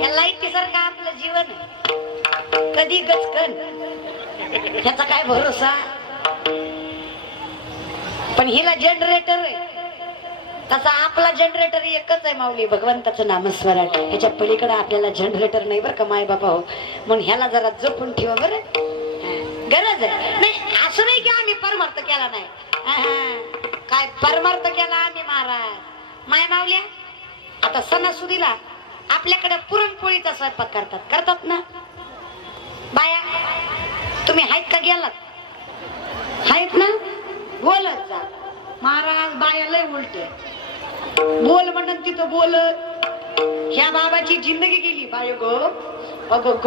या लाईटी सारखं आपलं जीवन आहे, कधी गचकन त्याचा काय भरोसा. पण हिला जनरेटर आहे, तसा आपला जनरेटर एकच आहे माऊली, भगवंताचं नामस्मरण. ह्याच्या पलीकडे आपल्याला जनरेटर नाही बरं का माय बाबा हो. म्हणून ह्याला जरा जपून ठेवा बरं, गरज आहे. नाही असं नाही की आम्ही परमार्थ केला नाही, काय परमार्थ केला आम्ही महाराज माय माऊल्या. आता सणासुदीला आपल्याकडे पुरणपोळीचा स्वयंपाक करतात ना बाया. तुम्ही आहेत का गेलात? आहेत ना? बोलत जा महाराज. बाया लय उलटे बोल म्हणत तिथं बोलत. ह्या बाबाची जिंदगी गेली बाय गो, अगं ग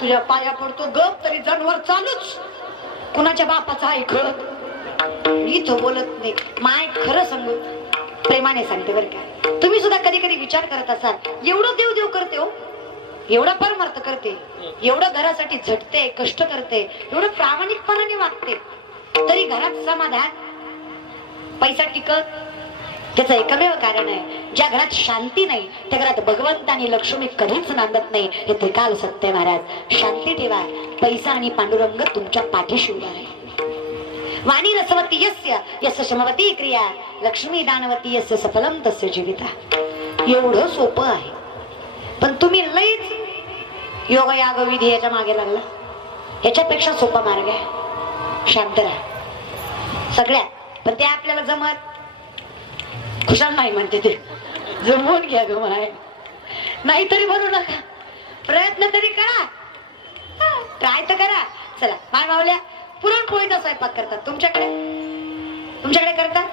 तुझ्या पाया पडतो गप, तरी जनावर चालूच. कुणाच्या बापाचा ऐकत इथं बोलत नाही. माय खरं सांगू, प्रेमाने सांगते बरं का. तुम्ही सुद्धा कधी कधी विचार करत असाल, एवढं देव देव करते हो, एवढा परमार्थ करते, एवढं घरासाठी झटते, कष्ट करते, एवढं प्रामाणिकपणाने वागते, तरी घरात समाधान, पैसा टिकत. त्याचं एकमेव कारण आहे, ज्या घरात शांती नाही त्या घरात भगवंत आणि लक्ष्मी कधीच नांदत नाही. हे ते काल सत्य महाराज. शांती ठेवा, पैसा आणि पांडुरंग तुमच्या पाठीशी उभा आहे. वाणी रसवती यस्य यस्य शमवती क्रिया, लक्ष्मी दानवती यस्य सफलम तस्य जीविता. एवढं सोपं आहे, पण तुम्ही लईच योग याग विधी याच्या मागे लागला. याच्यापेक्षा सोपा मार्ग आहे, शांत राहा सगळ्यात. पण ते आपल्याला जमत खुशाल नाही म्हणते, ते जमवून घ्या ग माय. नाहीतरी म्हणू नका, प्रयत्न तरी करा, ट्राय तर करा. चला माय मावल्या, पुरणपोळीचा स्वयंपाक करतात तुमच्याकडे करतात.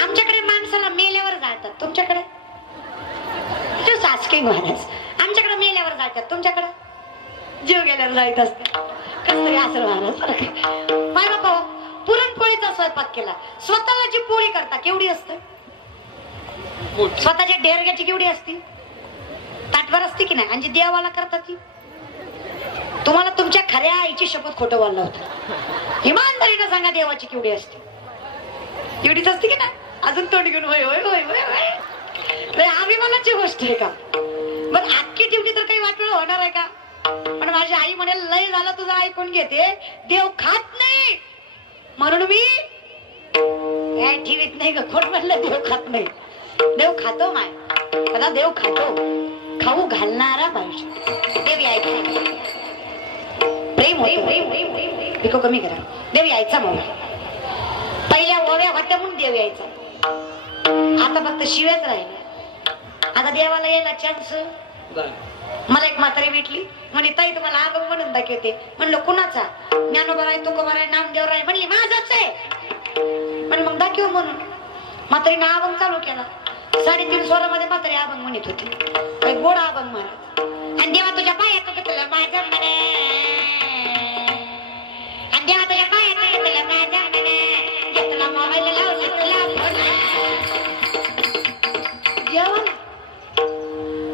आमच्याकडे माणसाला मेल्यावर जाळतात, तुमच्याकडे सासके महाराज. आमच्याकडे मेल्यावर जाळतात, तुमच्याकडे जीव गेल्यावर जायत असत. कसं तरी असेल महाराज. माय बाबा पुरणपोळीचा स्वयंपाक केला, स्वतःला जी पोळी करता केवढी असते, स्वतःच्या डेरग्याची केवढी असती, ताटवर असते की नाही. आणि देवाला करतात ती, तुम्हाला तुमच्या खऱ्या आईची शपथ खोटं बोललं होतं, इमानदारीनं सांगा देवाची केवढी असते. एवढीच असते की ना. अजून तोंड घेऊन होय होय होय होय होय, अभिमानाची गोष्ट आहे का. बरं अख्खी ठेवली तर काही वाटलं होणार आहे का. पण माझी आई म्हणेल लय झालं तुझं ऐकून घेते, देव खात नाही म्हणून मी काय ठेवीत नाही ग. खोट म्हणलं देव खात नाही, देव खातो माय. आता देव खातो, खाऊ घालणारा पाहिजे. देव यायचा प्रेम होते, पिको कमी करा. देव यायचा मला पहिल्या ओव्या वाटत म्हणून देव यायचा. आता फक्त शिव्याच राहिल्या. आता देवाला यायला चान्स. मला एक म्हातारी भेटली, म्हणे ताई तुम्हाला अभंग म्हणून दाखवते. म्हणलं कुणाचा? ज्ञानोबा आहे, तुकोबा आहे, नामदेव आहे. म्हणली माझाच आहे. पण मग दाखव म्हणून म्हातारीनं अभंग चालू केला. 3.5 स्वरामध्ये म्हातारी अभंग म्हणत होती. काही गोड अभंग महाराज. आणि देवा तुझ्या पायात घेतलं माझं म्हणे, आणि देवा तुझ्या पायात घेतलं माझं म्हणे, घेतला मोबाईल लावला तुला फोन. देवा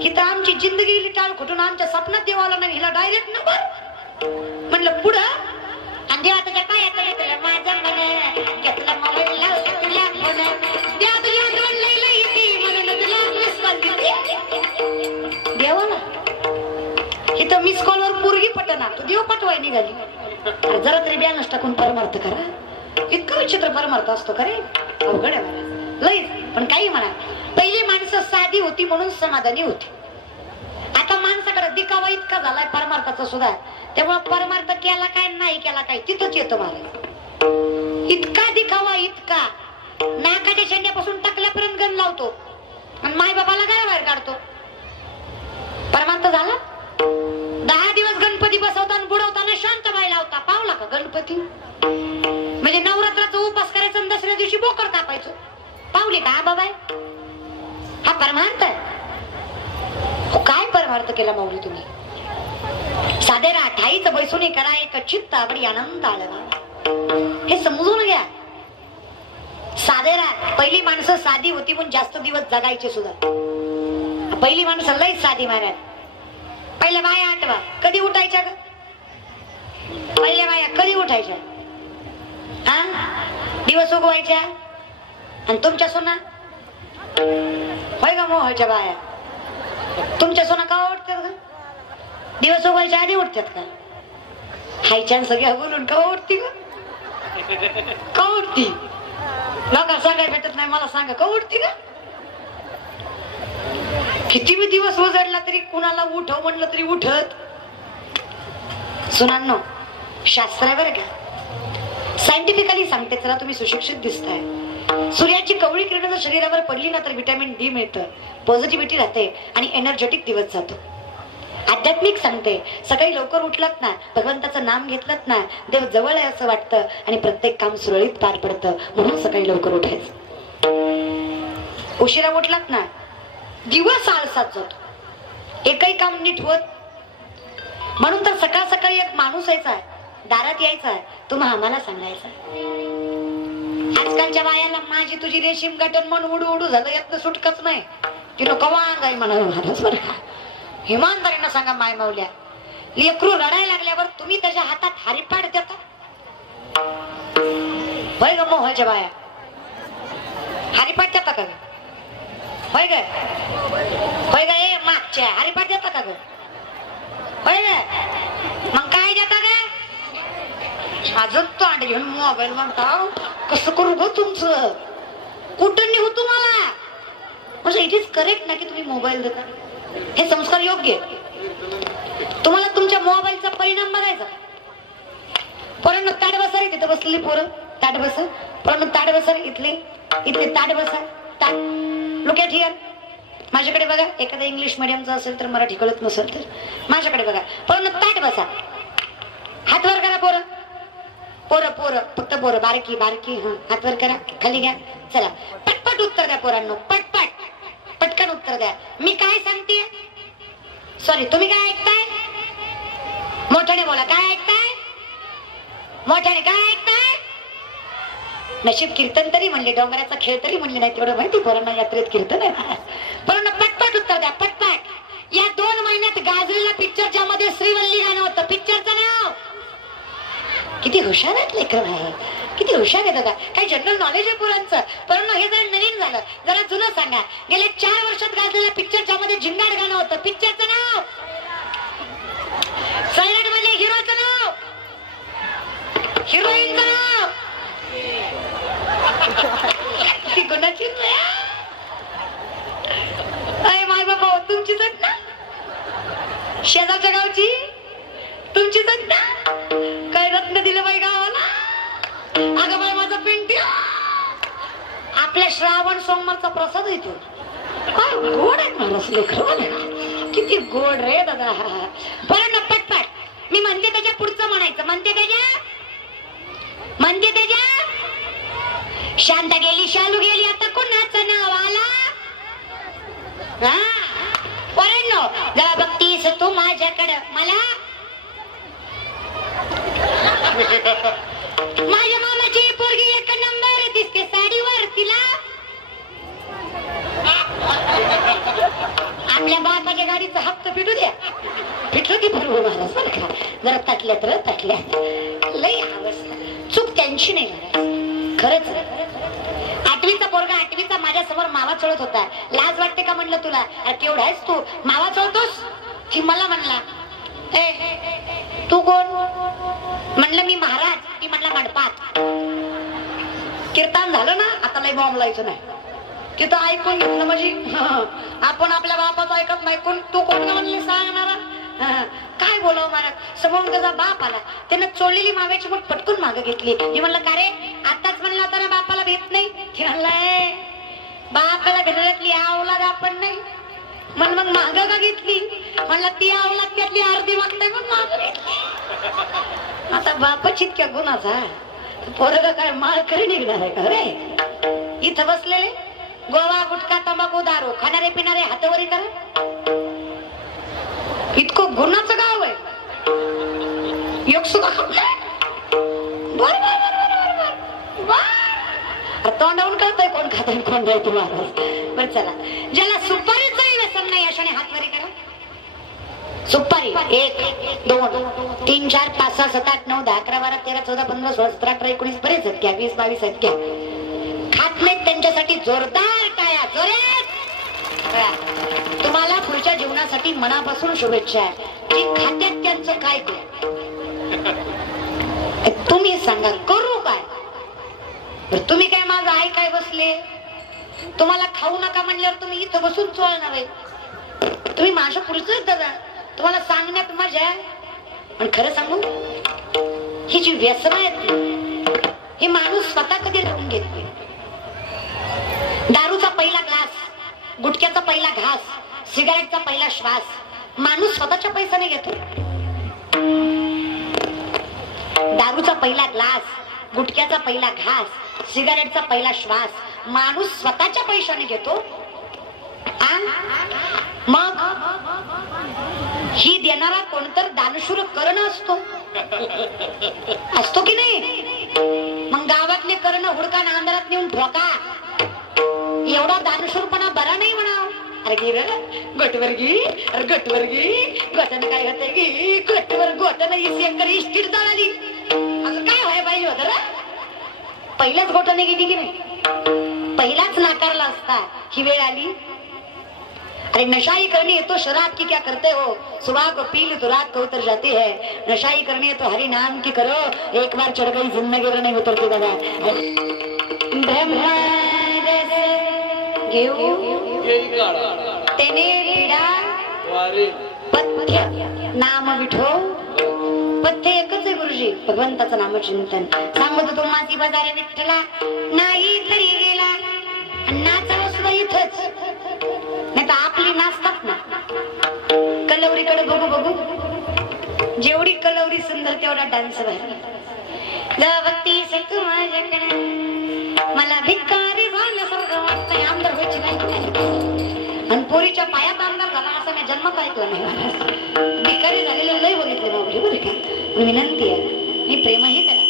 हिथं आमची जिंदगी टाळ खुटून आमच्या स्वप्नात देवाला नाही, हिला डायरेक्ट नंबर. म्हणलं पुढं, आणि देवा तुझ्या पायात घेतलं माझं म्हणे, घेतला मोबाईल लावला तुला फोन. देवा तुझ्या देवाला इथं मिस कॉलवर पोरगी पटना, तू देव पाठवाय निघाली. जरा तरी बॅलन्स टाकून परमार्थ करा. इतका विचित्र परमार्थ असतो का रे, अवघड आहे मला लई. पण काही म्हणा, पहिली माणसं साधी होती म्हणून समाधानी होती. आता माणसाकडे दिखावा इतका झालाय परमार्थाचा सुद्धा, त्यामुळे परमार्थ केला काय नाही केला काय तिथंच येतो मला. इतका दिखावा, इतका नाकाच्या शेंड्यापासून टाकल्यापर्यंत गण लावतो आणि माय बाबाला घराबाहेर काढतो. परमार्थ झाला. 10 दिवस गणपती बसवताना बुडवताना शांत व्हायला होता. पावला का गणपती? म्हणजे नवरात्राचा उपास करायचा आणि दसऱ्या दिवशी बोकड कापायचो. पावले का बाबा? हा परमार्थ आहे. काय परमार्थ केला माऊली तुम्ही? साधे राहा, ठाईच बैसून करा एक चित्त आवडी आनंद आळवा. हे समजून घ्या. साधे राहा. पहिली माणसं साधी होती म्हणून जास्त दिवस जगायचे सुद्धा. पहिली माणसं लई साधी महाराज. पहिल्या बाया आठवा कधी उठायच्या ग? पहिल्या बाया कधी उठायच्या? हा दिवस उगवायच्या. आणि तुमच्या सोना होय का मोहाच्या बाया? तुमच्या सोना का उठतात का? दिवस उगायच्या आधी उठतात का? हायच्यान सगळ्या बोलून का उठती का? का उठती? लोकांना सांगायला भेटत नाही, मला सांगा का उठती का? किती बी दिवस उजडला तरी कुणाला उठव म्हणलं तरी उठत. सुनांनो, शास्त्र आहे बरं का, सायंटिफिकली सांगते. चला, तुम्ही सुशिक्षित दिसताय. सूर्याची कवळी किरण जर शरीरावर पडली ना तर व्हिटॅमिन डी मिळतं, पॉझिटिव्हिटी राहते आणि एनर्जेटिक दिवस जातो. आध्यात्मिक सांगते, सकाळी लवकर उठलात ना, भगवंताचं नाम घेतलं ना, देव जवळ आहे असं वाटतं आणि प्रत्येक काम सुरळीत पार पडतं. म्हणून सकाळी लवकर उठायचं. उशिरा उठलात ना, दिवस आळसात जातो, एकही काम नीट होत. म्हणून तर सकाळ सकाळी एक माणूस यायचा, दारात यायचा, तुम्हा आम्हाला सांगायचा. आजकालच्या बायाला माझी तुझी रेशीम गाठण म्हणून उडू उडू झालं, यातनं सुटकच नाही. तिनं कवा अंगाई म्हणा महाराज बरं का. इमानदारीनं सांगा माय मावल्या, लेकरू रडायला लागल्यावर तुम्ही त्याच्या हातात हारीपाट देता? होय ग मोहाच्या बाया, हारीपाट देता का ग? होय ग? होय ग? ए मागच्या हारीपाट देता का ग? होय ग? मग काय देता ग? अजून तो अंड घेऊन मोबाईल म्हणता. कसं करू ग तुमचं? कुठं निघू तुम्हाला? म्हणजे इट इज करेक्ट ना की तुम्ही मोबाईल देता? हे संस्कार योग्य. तुम्हाला तुमच्या मोबाईलचा परिणाम बघायचा. पोरांनो ताट बसा रे, तिथं बसलेली पोरं ताट बस. पोरांनो ताट बसा रे, इथले इथले ताट बसा. ताट लुक ॲट हिअर. माझ्याकडे बघा. एखादा इंग्लिश मिडियमचा असेल तर मराठी कळत नसेल तर माझ्याकडे बघा. पोरांनो ताट बसा. हात वर करा पोरं. पोरं पोरं फक्त पोरं, बारकी बारकी. हा, हात वर करा, खाली घ्या. चला, पटपट उत्तर द्या पोरांनो, पटपट पटकन उत्तर द्या. मी काय सांगते? सॉरी, तुम्ही काय ऐकताय? मोठ्याने बोला, काय ऐकताय? मोठ्याने काय ऐकताय? नशीब कीर्तन तरी म्हणले, डोंगराचा खेळ तरी म्हणले नाही. तेवढं माहिती पोरांना यात्रेत कीर्तन आहे. पोरांना पटपट उत्तर द्या, पटपट. या 2 महिन्यात गाजलेला पिक्चर ज्यामध्ये श्रीवल्ली गाणं होतं, पिक्चरचं नाव. किती हुशार आहेत लेकरं आहे, किती हुशार आहे दादा. काही जनरल नॉलेज आहे पोरांचं. परंतु हे जरा नवीन झालं, जरा जुनं सांगा. गेल्या 4 वर्षात गाजलेला पिक्चर ज्यामध्ये झिंगाट गाणं होतं, पिक्चरचं नाव. सैराट मध्ये हिरोचं नाव, हिरोईनचं नाव. ती कोणाची? माय बाबा तुमचीच आहेत ना? शेजारच्या गावची तुमचीच आहेत ना? काय रत्न दिलं बाई गावाला? अगं बाई माझा पेंटी आपल्या श्रावण सोमवारचा प्रसाद येतो. काय गोड आहे महाराज लेकरं, किती गोड रे दादा. बरं ना, पटपट. मी म्हणते त्याच्या पुढचं म्हणायचं. म्हणते त्याच्या शांत गेली शालू गेली, आता कोणाचं नाव आला? हा पोरांनो, जरा बघतीस तू माझ्याकडं, मला माझ्या मामाची पोरगी 1 नंबर दिसते साडीवर. तिला आपल्या बापाच्या गाडीचा हप्ता फिटू द्या. फिटलो की बरोबर महाराज बरं का. जरा तटल्यात र तटल्यात, लई अवस्था. चूक त्यांची नाही महाराज, खरंच. 8वीचा पोरगा 8वीचा माझ्या समोर मावा चढत होता. लाज वाटते का म्हणलं तुला? अरे केवढा आहेस तू, मावा चढतोस? की मला म्हणला, ए तू कोण? म्हणलं मी महाराज. ती म्हणला मंडपात. कीर्तन झालं ना, आता लई बॉम्ब लायचं नाही. तिथं ऐकून घेतलं म्हणजे आपण आपल्या बापाचं ऐकत नाही. कोण तू कोण म्हणले सांगणारा? काय बोलावं महाराज. समोरून त्याचा बाप आला, त्यानं चोळलेली माव्याची मूठ पटकून मागं घेतली. मी म्हणलं का रे, आताच म्हणलं होता ना बापाला भेट नाही. ते म्हणलाय बापाला घरातली आवलाद आपण नाही. मग माग का घेतली? म्हणलं ती आवलाद त्यातली अर्धी मागताय पण माग घेतली. आता बापाची इतक्या गुणाचा पोरगा काय माळकरी निघणार आहे का रे? इथं बसलेले गोवा गुटखा तंबाखू दारू खाणारे पिणारे हातवरी करा. इतकं गुणाचं गाव आहे. एक सुद्धा खाल्लंय. बर बर बर बर बर. तोंडावून कळतंय कोण खातंय कोण नाही तुम्हाला. बरं चला, ज्याला सुपारीचंही व्यसन नाही अशाने हातवरी करा. सुपारी 1 2 3 4 5 6 7 8 9 10 11 12 13 14 15 16 17 18 19 बरेच आहेत. 20 22 आहेत. खात नाहीत त्यांच्यासाठी जोरदार टाळ्या, जोरात. ठेवा. तुम्हाला पुढच्या जीवनासाठी मनापासून शुभेच्छा आहे. जे खात्यात त्यांचं काय करू तुम्ही सांगा, करू काय? तुम्ही काय माझं आई काय बसले? तुम्हाला खाऊ नका म्हणल्यावर तुम्ही इथं बसून चोळणार आहे. तुम्ही माझ्या पुढचंच दादा, तुम्हाला सांगण्यात मजा आहे. पण खरं सांगू, ही जी व्यसन आहेत हे माणूस स्वतः कधी लावून घेत नाही. दारूचा पहिला ग्लास, गुटख्याचा पहिला घास, सिगारेटचा पहिला श्वास माणूस स्वतःच्या पैशाने घेतो. दारूचा पहिला ग्लास, गुटख्याचा पहिला घास, सिगारेटचा पहिला श्वास माणूस स्वतःच्या पैशाने घेतो. मग ही देणारा कोणतर दानशूर कर्ण असतो की नाही? मग गावातले कर्ण हुडका अंधारात नेऊन ठोका. एवढा दानशूरपणा बरा नाही म्हणा. अरे गे गटवर्गी, अरे गटवर्गी, गटानं काय होतंय गी? गटवर गोटानं इस्टीट जाळाली. असं काय व्हाय पाहिजे होतं रे? पहिल्याच गोटाने गेली की नाही? पहिलाच नाकारला असता. ही वेळ आली. अरे नशाई करनी है तो शराब की क्या करते हो, सुबह को पी लो तो रात को उतर जाती है. नशाई करनी है तो हरि नाम की करो, एक बार चढ़ गई जिंदगी में नहीं उतरती दादा. तेने पिढा पथ्य नाम विठो. पथ्य एकच आहे गुरुजी, भगवंताचं नामचिंतन. सांगतो तो माझी बाजारे विठ्ठला नाही तरी गेला. नाचावं सुद्धा इथंच, नाही तर आपली नाचतात ना. कलवरीकडे बघू बघू, जेवढी कलवरी सुंदर तेवढा डान्स भारी. भक्ती से तू माझ्याकडे मला भिकारी झाल्यासारखं वाटतंय. आमदार व्हायची नाही. आणि पोरीच्या पायात आमदार झाला असं मी जन्मात ऐकलं नाही. भिकारी झालेलं लय बघितलं बाबरी बरं का. विनंती आहे, मी प्रेमही करा,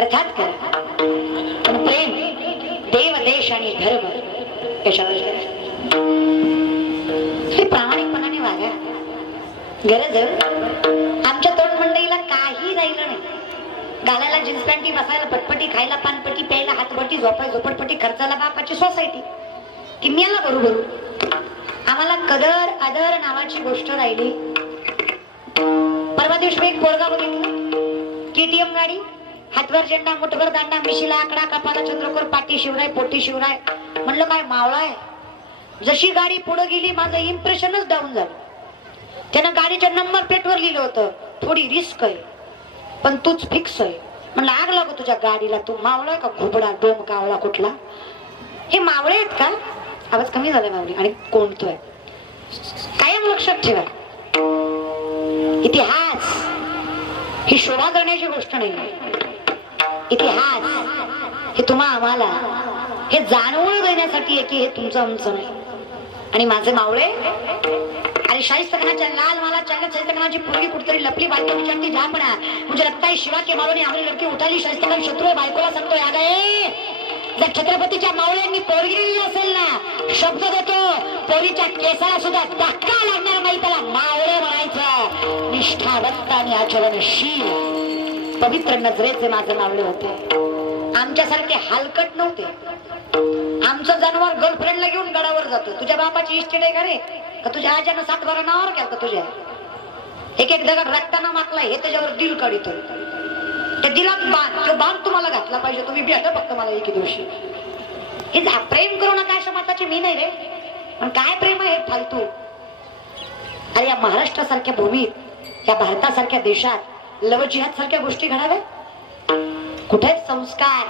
अर्थात करा, पण प्रेम देव देश आणि धर्म याच्यावर करा. हे प्रामाणिकपणाने वागा. गरज आमच्या तरुण मंडळीला काही राहिलं नाही. घालायला जीन्स पॅन्टी, बसायला पटपटी, खायला पानपट्टी, प्यायला हातपट्टी, झोपाय झोपटपट्टी, खर्चाला बापाची सोसायटी. की मेला बरोबर. आम्हाला कदर आदर नावाची गोष्ट राहिली. परवा दिवशी एक पोरगा बघितला, KTM गाडी, हातवर झेंडा, मुठभर दांडा, मिशीला आकडा, कपाला चंद्रकोर, पाठी शिवराय, पोटी शिवराय. म्हणलं काय मावळा आहे. जशी गाडी पुढे गेली माझं इम्प्रेशनच डाऊन झालं. त्यानं गाडीच्या नंबर प्लेटवर लिहिलं होतं थोडी रिस्क आहे पण तूच फिक्स आहे. म्हणलं आग लागो तुझ्या गाडीला, तू मावळा का घुबडा डोम कावळा कुठला? हे मावळे आहेत का? आवाज कमी झाला मावळी. आणि कोणतोय कायम लक्षात ठेवा, इतिहास ही शोभा करण्याची गोष्ट नाही. इतिहास हे तुम्हा आम्हाला हे जाणवून देण्यासाठी आहे की हे तुमचं आमचं नाही. आणि माझे मावळे, अरे शाहिस्तखानाच्या लाल माला चंगत शाहिस्तखानाची पूर्वी कुठतरी लपली बायको विचारती जा पडा मुझे लगता है शिवा के मावळ्याने आपली लडकी उठाली. शाहिस्तखान शत्रू आहे, बायकोला सांगतोय आ गए. जर छत्रपतीच्या मावळ्यांनी पोरगी दिली असेल ना, शब्द देतो पोरीच्या केसाला सुद्धा धक्का लागणार नाही. त्याला मावळे म्हणायचं. निष्ठावंत आणि आचरणशील पवित्र नजरेचे माझे मावळे होते. आमच्यासारखे हलकट नव्हते. आमचं जनावर गर्लफ्रेंडला घेऊन गडावर जातो. तुझ्या बापाची इस्टेट आहे का रे? का तुझ्या आज्यानं 7 बारा नावावर केलं तुझ्या? एक एक दगड रक्ताना माकलाय हे त्याच्यावर दिल काढितो. त्या दिलात बाण, तो बाण तुम्हाला घातला पाहिजे. तुम्ही भेटा फक्त मला एक दिवशी. हे प्रेम करू नका अशा मताचे मी नाही रे. पण काय प्रेम आहे हे फालतू. अरे या महाराष्ट्रासारख्या भूमीत, या भारतासारख्या देशात लव जिहाद सारख्या गोष्टी घडाव्या? कुठे संस्कार?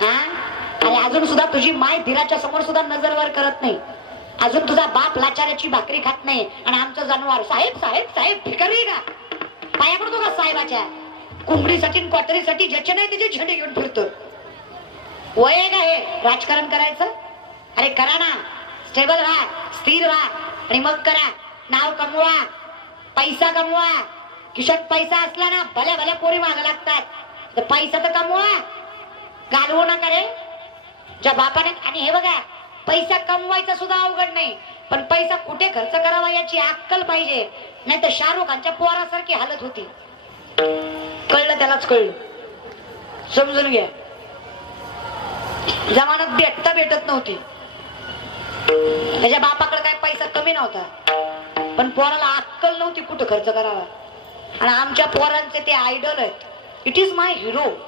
हा, अरे अजून सुद्धा तुझी माय धीराच्या समोर सुद्धा नजरवर करत नाही. अजून तुझा बाप लाचाऱ्याची भाकरी खात नाही. आणि आमचं जनावर साहेब साहेब साहेब भिकारी का? पाया पडतो का साहेबाच्या? कुंभडीसाठी क्वार्टरीसाठी ज्याचे नाही त्याचे झेंडे घेऊन फिरतो. वय आहे का हे राजकारण करायचं? अरे करा ना. स्टेबल व्हा, स्थिर व्हा आणि मग करा. नाव कमवा, पैसा कमवा. खिशात पैसा असला ना भल्या भल्या पोरी मागा लागतात. तर पैसा तर कमवा, घालवू नका रे. ज्या बापाने, आणि हे बघा पैसा कमवायचा सुद्धा अवघड नाही, पण पैसा कुठे खर्च करावा याची अक्कल पाहिजे. नाही तर शाहरुख खानच्या पोरासारखी हालत होती. कळलं त्यालाच कळलं. समजून घ्या. जमानत भेटत नव्हती. त्याच्या बापाकडे काय पैसा कमी नव्हता, पण पोराला अक्कल नव्हती कुठं खर्च करावा. आणि आमच्या पोरांचे ते आयडॉल आहेत. It is my hero.